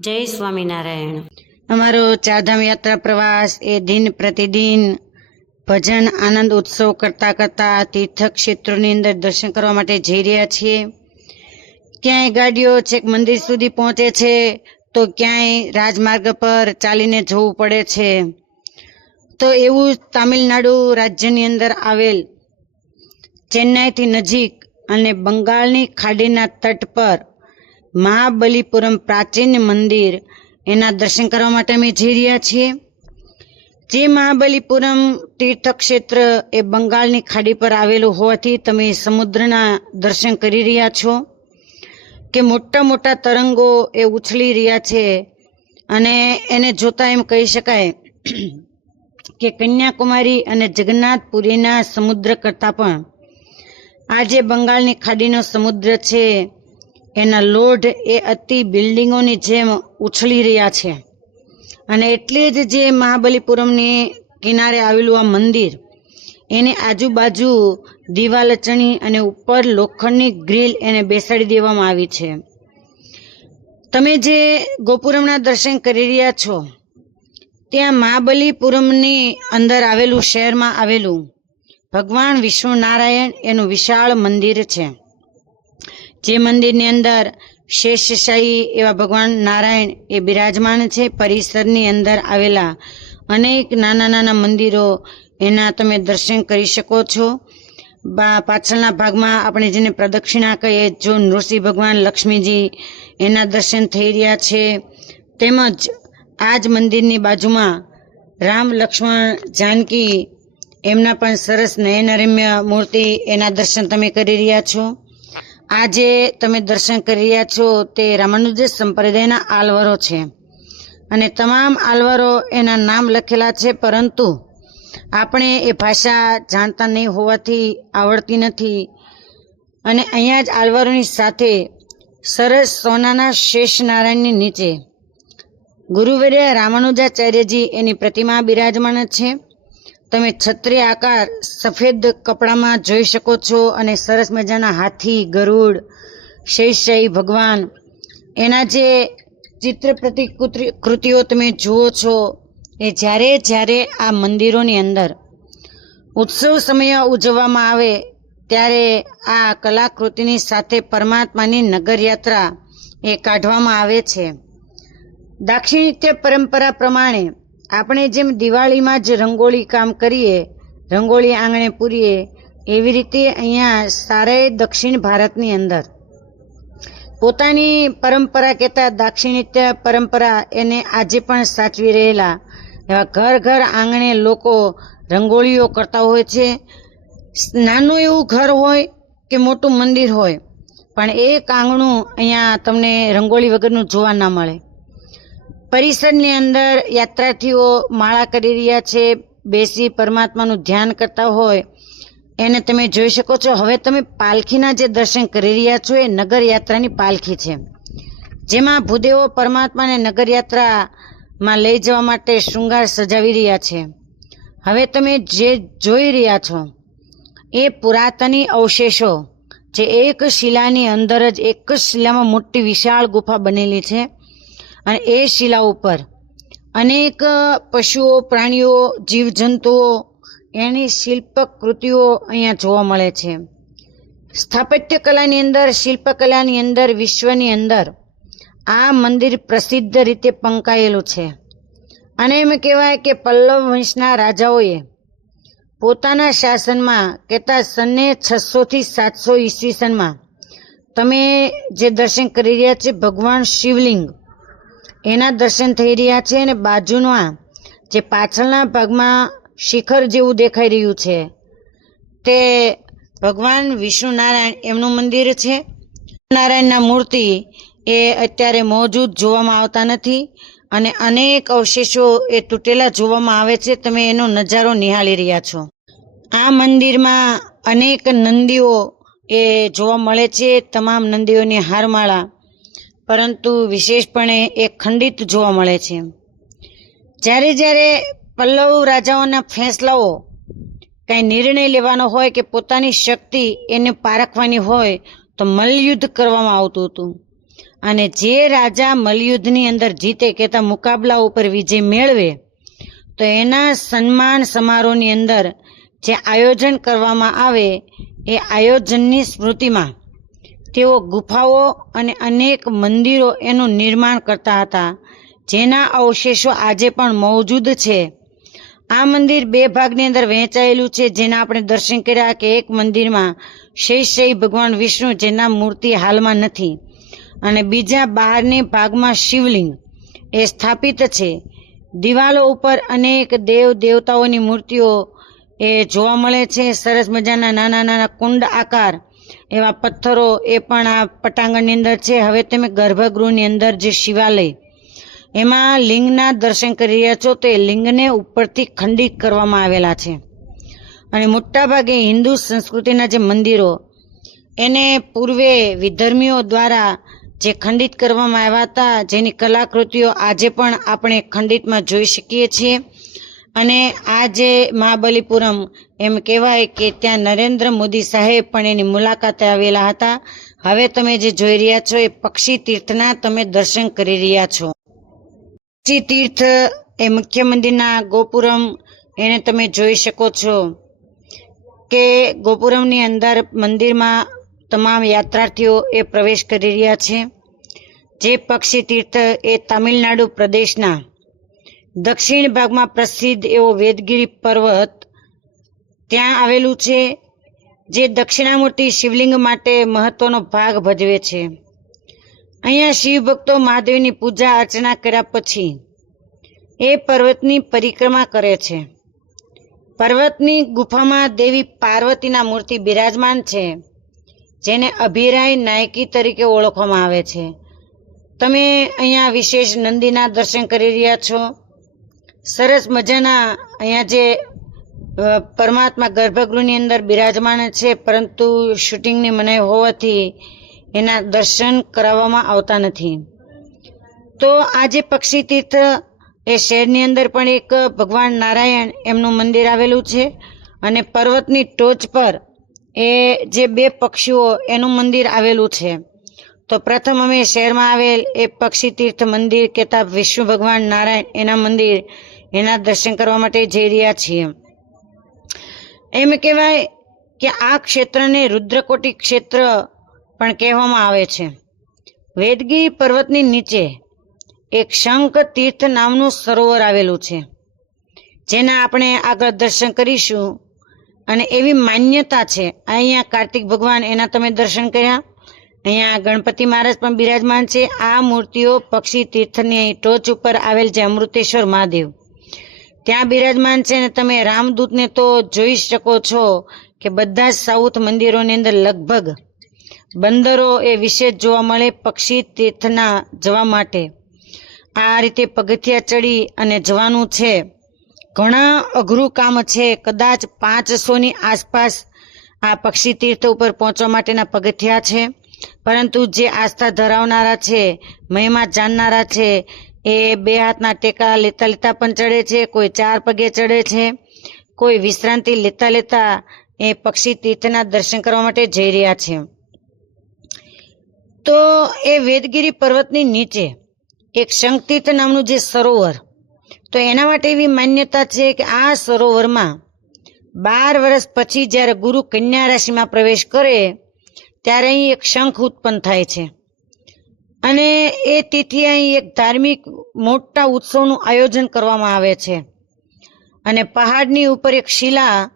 જય સ્વામિનારાયણ. અમારો ચારધામ યાત્રા પ્રવાસ એ દિન પ્રતિદિન ભજન, આનંદ ઉત્સવ કરતા કરતા તીર્થ ક્ષેત્રોની અંદર દર્શન કરવા માટે જઈ રહ્યા છીએ. ક્યાંય ગાડીઓ છેક મંદિર સુધી પહોંચે છે, તો ક્યાંય રાજમાર્ગ પર ચાલીને જવું પડે છે. તો એવું તામિલનાડુ રાજ્યની અંદર આવેલ ચેન્નાઈથી નજીક અને બંગાળની ખાડીના તટ પર મહાબલીપુરમ પ્રાચીન મંદિર. એના દર્શન કરવા માટે અમે જઈ રહ્યા છીએ. જે મહાબલીપુરમ તીર્થક્ષેત્ર એ બંગાળની ખાડી પર આવેલું હોવાથી તમે સમુદ્રના દર્શન કરી રહ્યા છો કે મોટા મોટા તરંગો એ ઉછળી રહ્યા છે. અને એને જોતા એમ કહી શકાય કે કન્યાકુમારી અને જગન્નાથપુરીના સમુદ્ર કરતાં પણ આ જે બંગાળની ખાડીનો સમુદ્ર છે એના લોઢ એ અતિ બિલ્ડિંગોની જેમ ઉછળી રહ્યા છે. અને એટલે જ જે મહાબલીપુરમની કિનારે આવેલું આ મંદિર, એની આજુબાજુ દિવાલ ચણી અને ઉપર લોખંડની ગ્રીલ એને બેસાડી દેવામાં આવી છે. તમે જે ગોપુરમના દર્શન કરી રહ્યા છો, ત્યાં મહાબલીપુરમની અંદર આવેલું શહેરમાં આવેલું ભગવાન વિષ્ણુ નારાયણ એનું વિશાળ મંદિર છે. જે મંદિરની અંદર શેષશાહી એવા ભગવાન નારાયણ એ બિરાજમાન છે, પરિસરની અંદર આવેલા અનેક નાના નાના મંદિરો એના તમે દર્શન કરી શકો છો. બા પાછળના ભાગમાં આપણે જેને પ્રદક્ષિણા કહીએ, જો નૃસિંહ ભગવાન લક્ષ્મીજી એના દર્શન થઈ રહ્યા છે. તેમજ આ જ મંદિરની બાજુમાં રામ લક્ષ્મણ જાનકી એમના પણ સરસ નયનરમ્ય મૂર્તિ એના દર્શન તમે કરી રહ્યા છો. આજે તમે દર્શન કરી રહ્યા છો તે રામાનુજ સંપ્રદાયના આલવરો છે. અને તમામ આલવરો એના નામ લખેલા છે, પરંતુ આપણે એ ભાષા જાણતા નહીં હોવાથી આવડતી નથી. અને અહીંયા જ આલવરોની સાથે સરસ સોનાના શેષ નારાયણની નીચે ગુરુવર્ય રામાનુજાચાર્યજી એની પ્રતિમા બિરાજમાન છે. તમે છત્રી આકાર સફેદ કપડામાં જોઈ શકો છો અને સરસ મજાના હાથી, ગરુડ શૈશાહી ભગવાન. એના જે ચિત્ર કૃતિઓ તમે જુઓ છો, એ જ્યારે જ્યારે આ મંદિરોની અંદર ઉત્સવ સમય ઉજવવામાં આવે, ત્યારે આ કલાકૃતિની સાથે પરમાત્માની નગરયાત્રા એ કાઢવામાં આવે છે. દાક્ષિણાત્ય પરંપરા પ્રમાણે આપણે જેમ દિવાળીમાં જ રંગોળી કામ કરીએ, રંગોળી આંગણે પૂરીએ, એવી રીતે અહીંયા સારે દક્ષિણ ભારતની અંદર. પોતાની પરંપરા કહેતા દાક્ષિણાત્ય પરંપરા એને આજે પણ સાચવી રહેલા એવા ઘર ઘર આંગણે લોકો રંગોળીઓ કરતા હોય છે. નાનું એવું ઘર હોય કે મોટું મંદિર હોય, પણ એક આંગણું અહીંયા તમને રંગોળી વગરનું જોવા ના મળે. પરિસરની અંદર યાત્રાર્થીઓ માળા કરી રહ્યા છે, બેસી પરમાત્માનું ધ્યાન કરતા હોય, એને તમે જોઈ શકો છો. હવે તમે પાલખીના જે દર્શન કરી રહ્યા છો, એ નગર યાત્રાની પાલખી છે. જેમાં ભૂદેવો પરમાત્માને નગર યાત્રામાં લઈ જવા માટે શૃંગાર સજાવી રહ્યા છે. હવે તમે જે જોઈ રહ્યા છો, એ પુરાતની અવશેષો જે એક શિલાની અંદર જ એક જ શિલામાં મોટી વિશાળ ગુફા બનેલી છે. અને એ શિલા ઉપર. અનેક પશુઓ, પ્રાણીઓ, જીવજંતુઓ, એની શિલ્પકૃતિઓ અહીંયા જોવા મળે છે. સ્થાપત્ય કલાની અંદર, શિલ્પકલાની અંદર, વિશ્વની અંદર આ મંદિર પ્રસિદ્ધ રીતે પંકાયેલું છે. અને એમ કહેવાય કે પલ્લવ વંશના રાજાઓએ પોતાના શાસનમાં કહેતા સને છસોથી સાતસો ઈસવીસનમાં તમે જે દર્શન કરી રહ્યા છે ભગવાન શિવલિંગ એના દર્શન થઈ રહ્યા છે અને બાજુના જે પાછળના ભાગમાં શિખર જેવું દેખાઈ રહ્યું છે, તે ભગવાન વિષ્ણુ નારાયણ એમનું મંદિર છે. નારાયણના મૂર્તિ એ અત્યારે મોજૂદ જોવામાં આવતા નથી અને અનેક અવશેષો એ તૂટેલા જોવામાં આવે છે. તમે એનો નજારો નિહાળી રહ્યા છો. આ મંદિરમાં અનેક નંદીઓ એ જોવા મળે છે. તમામ નંદીઓની હારમાળા પરંતુ વિશેષપણે એ ખંડિત જોવા મળે છે. જ્યારે જ્યારે પલ્લવ રાજાઓના ફેંસલાઓ કંઈ નિર્ણય લેવાનો હોય કે પોતાની શક્તિ એને પારખવાની હોય તો મલ્લયુદ્ધ કરવામાં આવતું હતું. અને જે રાજા મલયુદ્ધની અંદર જીતે કહેતા મુકાબલા ઉપર વિજય મેળવે, તો એના સન્માન સમારોહની અંદર જે આયોજન કરવામાં આવે, એ આયોજનની સ્મૃતિમાં તેઓ ગુફાઓ અને અનેક મંદિરો એનું નિર્માણ કરતા હતા. જેના અવશેષો આજે પણ મોજૂદ છે. આ મંદિર બે ભાગની અંદર વહેંચાયેલું છે. જેના આપણે દર્શન કર્યા કે એક મંદિરમાં શૈશય ભગવાન વિષ્ણુ જેના મૂર્તિ હાલમાં નથી અને બીજા બહારની ભાગમાં શિવલિંગ એ સ્થાપિત છે. દિવાલો ઉપર અનેક દેવ દેવતાઓની મૂર્તિઓ એ જોવા મળે છે. સરસ મજાના નાના નાના કુંડ આકાર એવા પથ્થરો એ પણ આ પટાંગણની અંદર છે. હવે તમે ગર્ભગૃહની અંદર જે શિવાલય, એમાં લિંગના દર્શન કરી રહ્યા છો તો એ લિંગને ઉપરથી ખંડિત કરવામાં આવેલા છે. અને મોટાભાગે હિન્દુ સંસ્કૃતિના જે મંદિરો, એને પૂર્વે વિધર્મીઓ દ્વારા જે ખંડિત કરવામાં આવ્યા હતા, જેની કલાકૃતિઓ આજે પણ આપણે ખંડિતમાં જોઈ શકીએ છીએ. અને આ જે મહાબલીપુરમ એમ કહેવાય કે ત્યાં નરેન્દ્ર મોદી સાહેબ પણ એની મુલાકાતે આવેલા હતા. હવે તમે જે જોઈ રહ્યા છો એ પક્ષી તીર્થના તમે દર્શન કરી રહ્યા છો. પક્ષી તીર્થ એ મુખ્ય મંદિરના ગોપુરમ એને તમે જોઈ શકો છો કે ગોપુરમની અંદર મંદિરમાં તમામ યાત્રાર્થીઓ એ પ્રવેશ કરી રહ્યા છે. જે પક્ષી તીર્થ એ તામિલનાડુ પ્રદેશના દક્ષિણ ભાગમાં પ્રસિદ્ધ એવો વેદગીરી પર્વત ત્યાં આવેલું છે, જે દક્ષિણામૂર્તિ શિવલિંગ માટે મહત્વનો ભાગ ભજવે છે. અહીંયા શિવ ભક્તો મહાદેવની પૂજા અર્ચના કર્યા પછી એ પર્વતની પરિક્રમા કરે છે. પર્વતની ગુફામાં દેવી પાર્વતીના મૂર્તિ બિરાજમાન છે, જેને અભિરાય નાયકી તરીકે ઓળખવામાં આવે છે. તમે અહીંયા વિશેષ નંદીના દર્શન કરી રહ્યા છો. સરસ મજાના અહીંયા જે પરમાત્મા ગર્ભગૃહની અંદર બિરાજમાન છે, પરંતુ શૂટિંગની મનાઈ હોવાથી એના દર્શન કરાવવામાં આવતા નથી. તો આ જે પક્ષી તીર્થ એ શહેરની અંદર પણ એક ભગવાન નારાયણ એમનું મંદિર આવેલું છે અને પર્વતની ટોચ પર એ જે બે પક્ષીઓ એનું મંદિર આવેલું છે. તો પ્રથમ અમે શહેરમાં આવેલ એ પક્ષી તીર્થ મંદિર કહેતા વિષ્ણુ ભગવાન નારાયણ એના મંદિર એના દર્શન કરવા માટે જઈ રહ્યા છીએ. એમ કહેવાય કે આ ક્ષેત્રને રુદ્રકોટી ક્ષેત્ર પણ કહેવામાં આવે છે. વેદગી પર્વતની નીચે એક શંખ તીર્થ નામનું સરોવર આવેલું છે. જેના આપણે આગળ દર્શન કરીશું. અને એવી માન્યતા છે. અહીંયા કાર્તિક ભગવાન એના તમે દર્શન કર્યા. અહીંયા ગણપતિ મહારાજ પણ બિરાજમાન છે. આ મૂર્તિઓ પક્ષી તીર્થની ટોચ ઉપર આવેલ છે, અમૃતેશ્વર મહાદેવ. ત્યાં બિરાજમાન છે અને તમે રામદૂતને તો જોઈ શકો છો કે બધા જ સાઉથ મંદિરોની અંદર લગભગ બંદરો એ વિશેષ જોવા મળે પક્ષી તીર્થના જવા માટે. આ રીતે પગથિયા ચડી અને જવાનું છે. ઘણા અઘરું કામ છે. કદાચ પાંચસોની આસપાસ આ પક્ષી તીર્થ ઉપર પહોંચવા માટેના પગથિયા છે. પરંતુ જે આસ્થા ધરાવનારા છે, મહિમા જાણનારા છે એ બે હાથના ટેકા લેતા લેતા પણ ચડે છે, કોઈ ચાર પગે ચડે છે, કોઈ વિશ્રાંતિ લેતા લેતા એ પક્ષી તીર્થના દર્શન કરવા માટે જઈ રહ્યા છે. તો એ વેદગીરી પર્વતની નીચે એક શંખતીર્થ નામનું જે સરોવર, તો એના માટે એવી માન્યતા છે કે આ સરોવરમાં બાર વર્ષ પછી જ્યારે ગુરુ કન્યા રાશિમાં પ્રવેશ કરે, ત્યારે અહીં એક શંખ ઉત્પન્ન થાય છે. અને એ તિથિ અહીં એક ધાર્મિક મોટા ઉત્સવનું આયોજન કરવામાં આવે છે. અને પહાડની ઉપર એક શિલા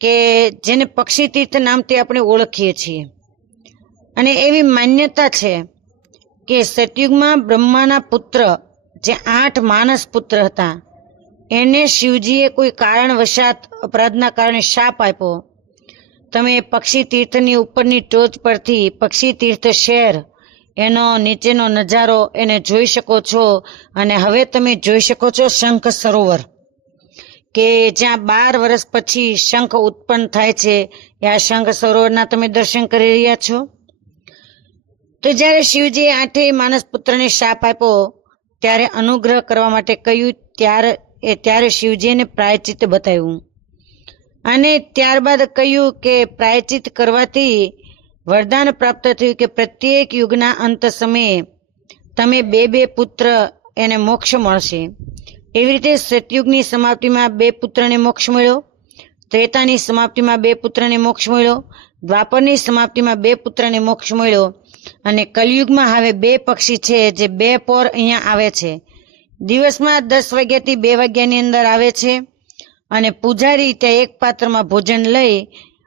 કે જેને પક્ષી તીર્થ નામથી આપણે ઓળખીએ છીએ. અને એવી માન્યતા છે કે સતયુગમાં બ્રહ્માના પુત્ર, જે આઠ માનસ પુત્ર હતા, એને શિવજીએ કોઈ કારણવશાત અપરાધના કારણે શાપ આપ્યો. તમે પક્ષી તીર્થની ઉપરની ટોચ પરથી પક્ષી તીર્થ શહેર એનો નીચેનો નજારો એને જોઈ શકો છો. અને હવે તમે જોઈ શકો છો શંખ સરોવર, કે જ્યાં બાર વર્ષ પછી શંખ ઉત્પન્ન થાય છે. એ આ શંખ સરોવરના તમે દર્શન કરી રહ્યા છો? તો જ્યારે શિવજીએ આઠેય માનસ પુત્રને શાપ આપ્યો, ત્યારે અનુગ્રહ કરવા માટે કહ્યું, ત્યારે એ ત્યારે શિવજીને પ્રાયચિત બતાવ્યું. અને ત્યારબાદ કહ્યું કે પ્રાયચિત કરવાથી વરદાન પ્રાપ્ત થયું કે પ્રત્યેક યુગના અંત સમયે તમે બે બે પુત્ર એને મોક્ષ મળશે. એવી રીતે સતયુગની સમાપ્તિમાં બે પુત્રને મોક્ષ મળ્યો, ત્રેતાની સમાપ્તિમાં બે પુત્રને મોક્ષ મળ્યો, દ્વાપરની સમાપ્તિમાં બે પુત્રને મોક્ષ મળ્યો અને કલયુગમાં હવે બે પક્ષી છે જે બે પોર અહીંયા આવે છે. દિવસમાં દસ વાગ્યાથી બે વાગ્યાની અંદર આવે છે અને પૂજારી ત્યાં એક પાત્રમાં ભોજન લઈ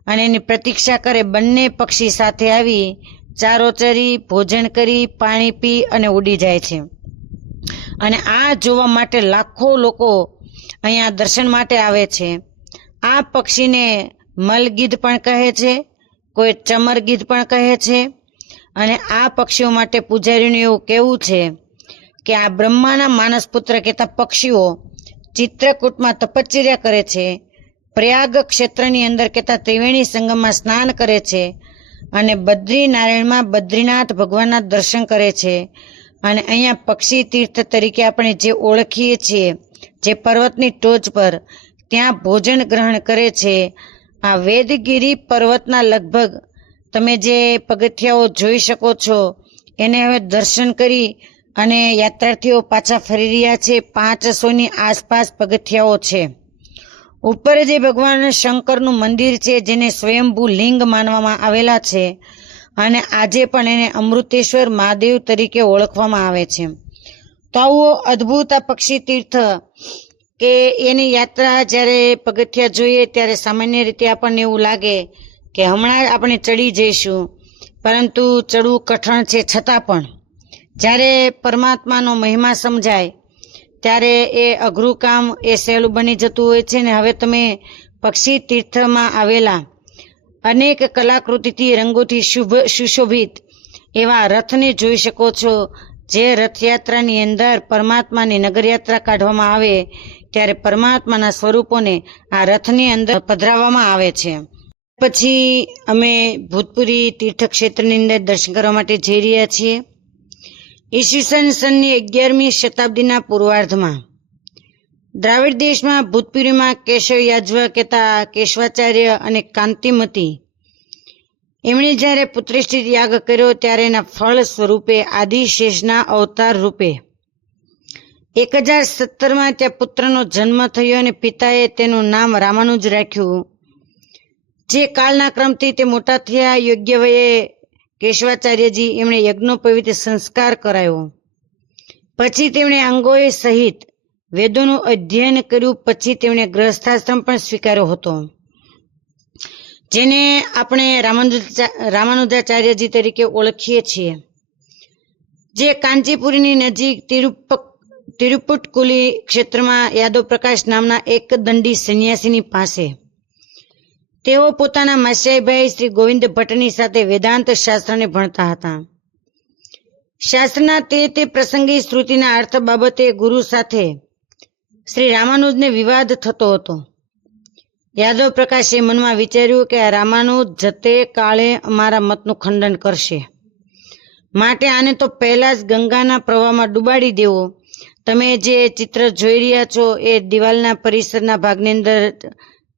અને એની પ્રતીક્ષા કરે બંને પક્ષી સાથે આવી ચારો ચરી, ભોજન કરી, પાણી પી અને ઉડી જાય છે. અને આ જોવા માટે લાખો લોકો અહીંયા દર્શન માટે આવે છે. આ પક્ષીને મલગીધ પણ કહે છે, કોઈ ચમરગીધ પણ કહે છે. અને આ પક્ષીઓ માટે પૂજારીનું એવું કહેવું છે કે આ બ્રહ્માના માનસ પુત્ર કહેતા પક્ષીઓ ચિત્રકૂટમાં તપશ્ચર્યા કરે છે. પ્રયાગ ક્ષેત્રની અંદર કહેતા ત્રિવેણી સંગમમાં સ્નાન કરે છે અને બદ્રીનારાયણમાં બદ્રીનાથ ભગવાનના દર્શન કરે છે. અને અહીંયા પક્ષી તીર્થ તરીકે આપણે જે ઓળખીએ છીએ, જે પર્વતની ટોચ પર ત્યાં ભોજન ગ્રહણ કરે છે. આ વેદગીરી પર્વતના લગભગ તમે જે પગથિયાઓ જોઈ શકો છો, એને હવે દર્શન કરી અને યાત્રાર્થીઓ પાછા ફરી રહ્યા છે. પાંચસોની આસપાસ પગથિયાઓ છે. ઉપર જે ભગવાન શંકરનું મંદિર છે, જેને સ્વયંભૂ લિંગ માનવામાં આવેલા છે, અને આજે પણ એને અમૃતેશ્વર મહાદેવ તરીકે ઓળખવામાં આવે છે. તો આવો અદ્ભુત આ પક્ષી તીર્થ કે એની યાત્રા જ્યારે પગથિયા જોઈએ ત્યારે સામાન્ય રીતે આપણને એવું લાગે કે હમણાં આપણે ચડી જઈશું. પરંતુ ચડવું કઠણ છે છતાં પણ. જ્યારે પરમાત્માનો મહિમા સમજાય ત્યારે એ અઘરું કામ એ સહેલું બની જતું હોય છે ને હવે તમે પક્ષી તીર્થમાં આવેલા. અનેક કલાકૃતિથી રંગોથી શુભ, સુશોભિત એવા રથને જોઈ શકો છો. જે રથયાત્રાની અંદર પરમાત્માની નગરયાત્રા કાઢવામાં આવે ત્યારે પરમાત્માના સ્વરૂપોને આ રથની અંદર પધરાવવામાં આવે છે. પછી અમે ભૂતપુરી તીર્થક્ષેત્રની અંદર દર્શન કરવા માટે જઈ રહ્યા છીએ. ઈસવીસન સનની અગિયારમી શતાબ્દીના પૂર્વાર્ધમાં. દ્રાવિડ દેશમાં ભૂતપીઢીમાં કેશવ યાજ્વ કહેતા કેશવાચાર્ય અને કાંતિમતી એમણે જ્યારે પુત્રેષ્ઠિત યાગ કર્યો ત્યારે એના ફળ સ્વરૂપે આદિશેષના અવતાર રૂપે. એક હજાર સત્તરમાં ત્યાં પુત્રનો જન્મ થયો અને પિતાએ તેનું નામ રામાનુજ રાખ્યું. જે કાળના ક્રમથી તે મોટા થયા, યોગ્ય વયે કેશવાચાર્યજી એમણે યજ્ઞોપવિત સંસ્કાર કરાયો. પછી તેમણે અંગોએ સહિત વેદોનું અધ્યયન કર્યું. પછી તેમણે ગ્રહસ્થાશ્રમ પણ સ્વીકાર્યો હતો. જેને આપણે રામાનુજા, રામાનુજાચાર્યજી તરીકે ઓળખીએ છીએ. જે કાંચીપુરીની નજીક તિરુપ તિરુપુટકુલી ક્ષેત્રમાં યાદવ પ્રકાશ નામના એક દંડી સંન્યાસીની પાસે તેઓ પોતાના માસ્યાઈભાઈ શ્રી ગોવિંદ ભટ્ટની સાથે વેદાંત શાસ્ત્રને ભણતા હતા. શાસ્ત્રના તે તે પ્રસંગે શ્રુતિના અર્થ બાબતે ગુરુ સાથે શ્રી રામાનુજને વિવાદ થતો હતો. યાદવ પ્રકાશે મનમાં વિચાર્યું કે આ રામાનુજ જતે કાળે અમારા મતનું ખંડન કરશે. માટે આને તો પહેલા જ ગંગાના પ્રવાહમાં ડુબાડી દેવો. તમે જે ચિત્ર જોઈ રહ્યા છો એ દિવાલના પરિસરના ભાગની અંદર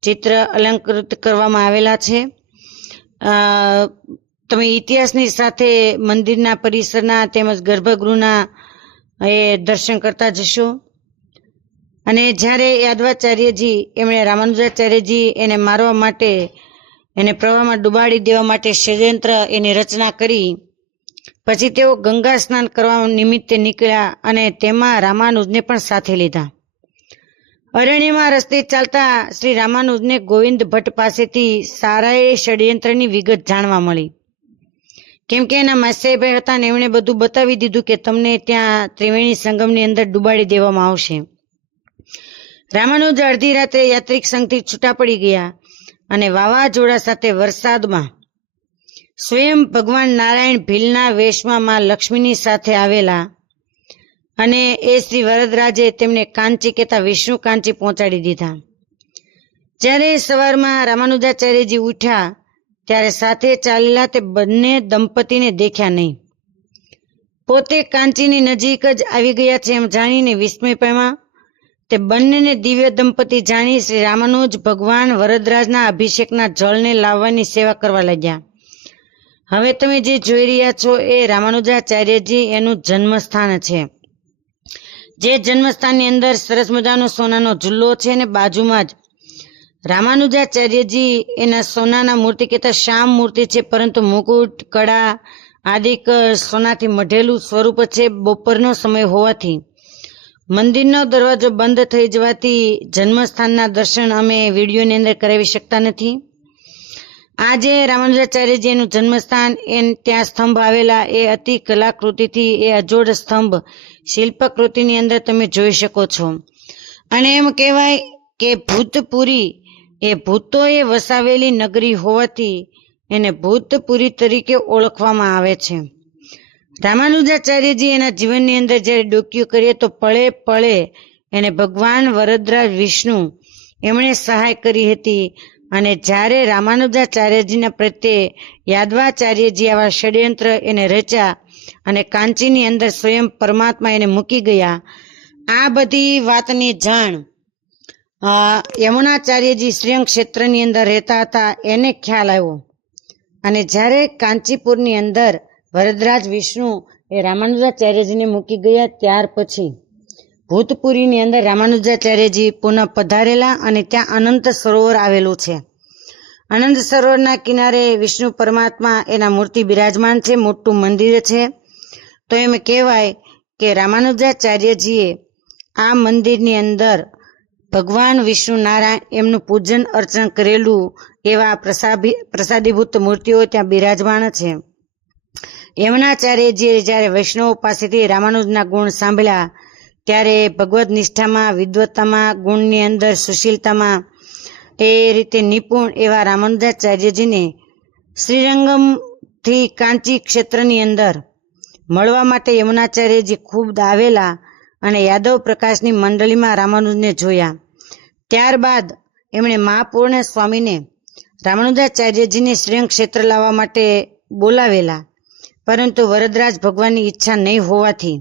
ચિત્ર અલંકૃત કરવામાં આવેલા છે. તમે ઇતિહાસની સાથે મંદિરના પરિસરના તેમજ ગર્ભગૃહના એ દર્શન કરતા જશો. અને જ્યારે યાદવાચાર્યજી, એમણે રામાનુજાચાર્યજી એને મારવા માટે, એને પ્રવાહમાં ડુબાડી દેવા માટે ષડયંત્ર એની રચના કરી. પછી તેઓ ગંગા સ્નાન કરવા નિમિત્તે નીકળ્યા અને તેમાં રામાનુજને પણ સાથે લીધા. અરણ્યમાં રસ્તે ચાલતા શ્રી રામાનુજને ગોવિંદ ભટ્ટ પાસેથી સારાએ ષડયંત્રની વિગત જાણવા મળી. કેમ કે એના માસ્યાભાઈ હતા ને એમણે બધું બતાવી દીધું કે તમને ત્યાં ત્રિવેણી સંગમની અંદર ડુબાડી દેવામાં આવશે. રામાનુજ અડધી રાત્રે યાત્રિક સંઘથી છૂટા પડી ગયા અને વાવાઝોડા સાથે વરસાદમાં સ્વયં ભગવાન નારાયણ ભીલના વેશમાં માં લક્ષ્મીની સાથે આવેલા અને એ શ્રી વરદરાજે તેમને કાંચી કહેતા વિષ્ણુ કાંચી પહોંચાડી દીધા. જ્યારે સવારમાં રામાનુજાચાર્યજી ઉઠ્યા, ત્યારે સાથે ચાલેલા તે બંને દંપતીને દેખ્યા નહીં. પોતે કાંચીની નજીક જ આવી ગયા છે એમ જાણીને વિસ્મય પામ્યા. તે બંનેને દિવ્ય દંપતી જાણી શ્રી રામાનુજ ભગવાન વરદરાજના અભિષેકના જળને લાવવાની સેવા કરવા લાગ્યા. હવે તમે જે જોઈ રહ્યા છો એ રામાનુજાચાર્યજી એનું જન્મસ્થાન છે. જે જન્મસ્થાનની અંદર સરસ મજાનો સોનાનો ઝુલ્લો છે અને બાજુમાં જ રામાનુજાચાર્યજી એના સોનાના મૂર્તિ કહેતા શ્યામ મૂર્તિ છે, પરંતુ મુકુટ, કળા આદિક સોનાથી મઢેલું સ્વરૂપ છે બપોરનો સમય હોવાથી. મંદિરનો દરવાજો બંધ થઈ જવાથી જન્મસ્થાનના દર્શન અમે વિડીયોની અંદર કરાવી શકતા નથી. આજે રામાનુજાચાર્યજીનું જન્મસ્થાન એ ત્યાં સ્તંભ આવેલા, એ અતિ કલાકૃતિથી એ અજોડ સ્તંભ શિલ્પકૃતિની અંદર તમે જોઈ શકો છો. અને એમ કહેવાય કે ભૂતપુરી એ ભૂતોએ વસાવેલી નગરી હોવાથી એને ભૂતપુરી તરીકે ઓળખવામાં આવે છે. રામાનુજાચાર્યજી એના જીવનની અંદર જ્યારે ડોક્યુ કરીએ તો પળે પળે એને ભગવાન વરદરાજ વિષ્ણુ એમણે સહાય કરી હતી અને જ્યારે રામાનુજાચાર્યજીના પ્રત્યે યાદવાચાર્યજી આવા ષડયંત્ર એને રચ્યા અને કાંચીની અંદર સ્વયં પરમાત્મા એને મૂકી ગયા. આ બધી વાતની જાણ યમુનાચાર્યજી શ્રીયંગ ક્ષેત્રની અંદર રહેતા હતા, એને ખ્યાલ આવ્યો. અને જ્યારે કાંચીપુરની અંદર વરદરાજ વિષ્ણુ એ રામાનુજાચાર્યજીને મૂકી ગયા ત્યાર પછી, ભૂતપુરીની અંદર રામાનુજાચાર્યજી પુનઃ પધારેલા અને ત્યાં અનંત સરોવર આવેલું છે. અનંત સરોવરના કિનારે વિષ્ણુ પરમાત્મા એના મૂર્તિ બિરાજમાન છે, મોટું મંદિર છે. તો એમ કહેવાય કે રામાનુજાચાર્યજીએ આ મંદિરની અંદર ભગવાન વિષ્ણુ નારાયણ એમનું પૂજન અર્ચન કરેલું એવા પ્રસાદી, પ્રસાદીભૂત મૂર્તિઓ ત્યાં બિરાજમાન છે. યમનાચાર્યજીએ જ્યારે વૈષ્ણવ પાસેથી રામાનુજના ગુણ સાંભળ્યા, ત્યારે ભગવત નિષ્ઠામાં, વિદ્વત્તામાં, ગુણની અંદર સુશીલતામાં એ રીતે નિપુણ એવા રામાનુજાચાર્યજીને શ્રીરંગમથી કાંચી ક્ષેત્રની અંદર મળવા માટે યમુનાચાર્યજી ખૂબ દાવેલા અને યાદવ પ્રકાશની મંડળીમાં રામાનુજને જોયા. ત્યારબાદ એમણે મહાપૂર્ણ સ્વામીને રામાનુજાચાર્યજીને શ્રેયંગ ક્ષેત્ર લાવવા માટે બોલાવેલા. પરંતુ વરદરાજ ભગવાનની ઈચ્છા નહીં હોવાથી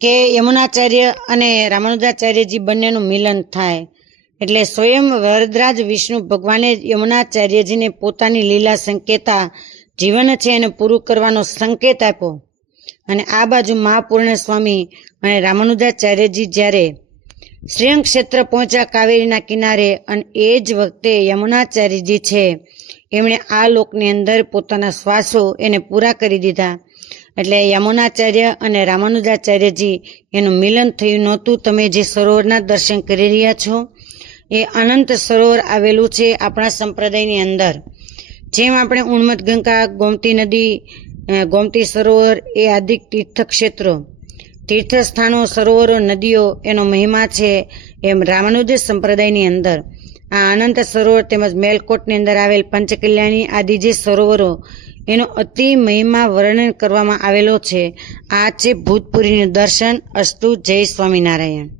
કે યમુનાચાર્ય અને રામાનુજાચાર્યજી બંનેનું મિલન થાય. એટલે સ્વયં વરદરાજ વિષ્ણુ ભગવાને યમુનાચાર્યજીને પોતાની લીલા સંકેતા જીવન છે એને પૂરું કરવાનો સંકેત આપ્યો. અને આ બાજુ મહાપૂર્ણ સ્વામી અને રામાનુજાચાર્યજી જ્યારે શ્રેયંગ ક્ષેત્ર પહોંચ્યા કાવેરીના કિનારે અને એ જ વખતે યમુનાચાર્યજી છે, એમણે આ લોકની અંદર પોતાના શ્વાસો એને પૂરા કરી દીધા. એટલે યમુનાચાર્ય અને રામાનુજાચાર્યજી એનું મિલન થયું નહોતું. તમે જે સરોવરના દર્શન કરી રહ્યા છો, એ અનંત સરોવર આવેલું છે આપણા સંપ્રદાયની અંદર. જેમ આપણે ઉણમત ગંગા, ગોમતી નદી ગોમતી સરોવર એ આદિક તીર્થ ક્ષેત્રો તીર્થસ્થાનો, સરોવરો, નદીઓ એનો મહિમા છે એમ રામાનુજ સંપ્રદાયની અંદર. આ અનંત સરોવર તેમજ મેલકોટની અંદર આવેલ પંચકલ્યાણી આદિ જે સરોવરો એનો અતિ મહિમા વર્ણન કરવામાં આવેલો છે. આ છે ભૂતપુરીનું દર્શન અસ્તુ જય સ્વામિનારાયણ.